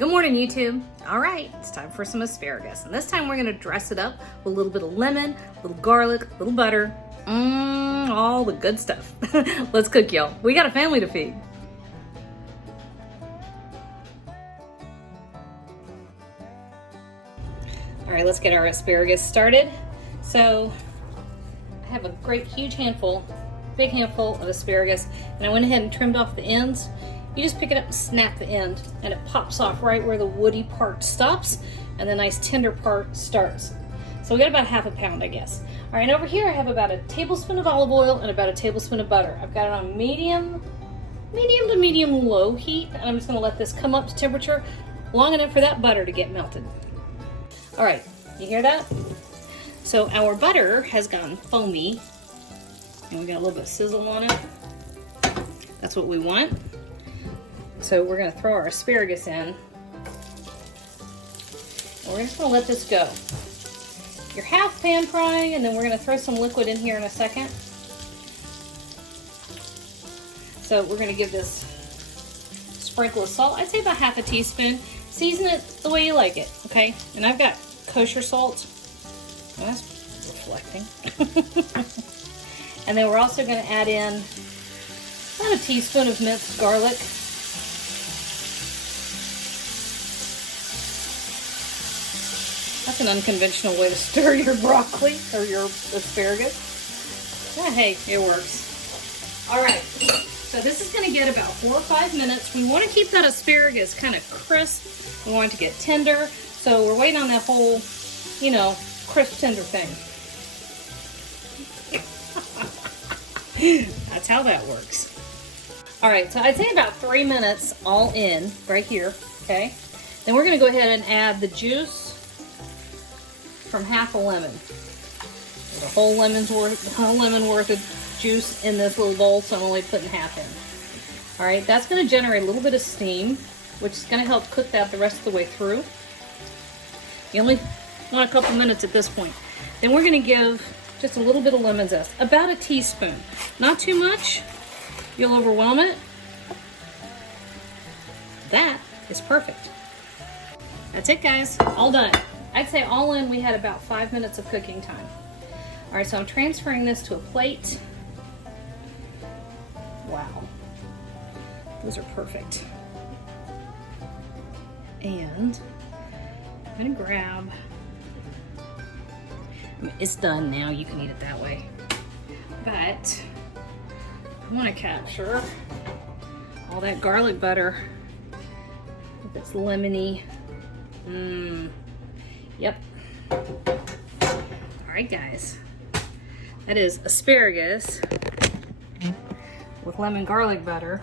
Good morning, YouTube. All right, it's time for some asparagus. And this time we're gonna dress it up with a little bit of lemon, a little garlic, a little butter, all the good stuff. Let's cook, y'all. We got a family to feed. All right, let's get our asparagus started. So I have a great, huge handful, big handful of asparagus, and I went ahead and trimmed off the ends. You just pick it up and snap the end, and it pops off right where the woody part stops and the nice tender part starts. So we got about half a pound, I guess. All right, and over here I have about a tablespoon of olive oil and about a tablespoon of butter. I've got it on medium to medium low heat, and I'm just gonna let this come up to temperature long enough for that butter to get melted. All right, you hear that? So our butter has gone foamy, and we got a little bit of sizzle on it. That's what we want. So we're gonna throw our asparagus in. And we're just gonna let this go. You're half pan frying, and then we're gonna throw some liquid in here in a second. So we're gonna give this sprinkle of salt. I'd say about half a teaspoon. Season it the way you like it, okay? And I've got kosher salt. Well, that's reflecting. And then we're also gonna add in about a teaspoon of minced garlic. That's an unconventional way to stir your broccoli or your asparagus. Yeah, hey, it works. All right, so this is gonna get about 4 or 5 minutes. We wanna keep that asparagus kind of crisp. We want it to get tender. So we're waiting on that whole, you know, crisp, tender thing. That's how that works. All right, so I'd say about 3 minutes all in right here, okay? Then we're gonna go ahead and add the juice from half a lemon. There's a whole lemon worth of juice in this little bowl, so I'm only putting half in. All right, that's gonna generate a little bit of steam, which is gonna help cook that the rest of the way through. You only want a couple minutes at this point. Then we're gonna give just a little bit of lemon zest, about a teaspoon. Not too much, you'll overwhelm it. That is perfect. That's it, guys, all done. I'd say all in, we had about 5 minutes of cooking time. All right, so I'm transferring this to a plate. Wow, those are perfect. And I'm gonna grab, it's done now, you can eat it that way. But I wanna capture all that garlic butter with its lemony. Yep. All right, guys. That is asparagus with lemon garlic butter.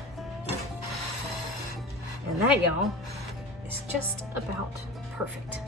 And that, y'all, is just about perfect.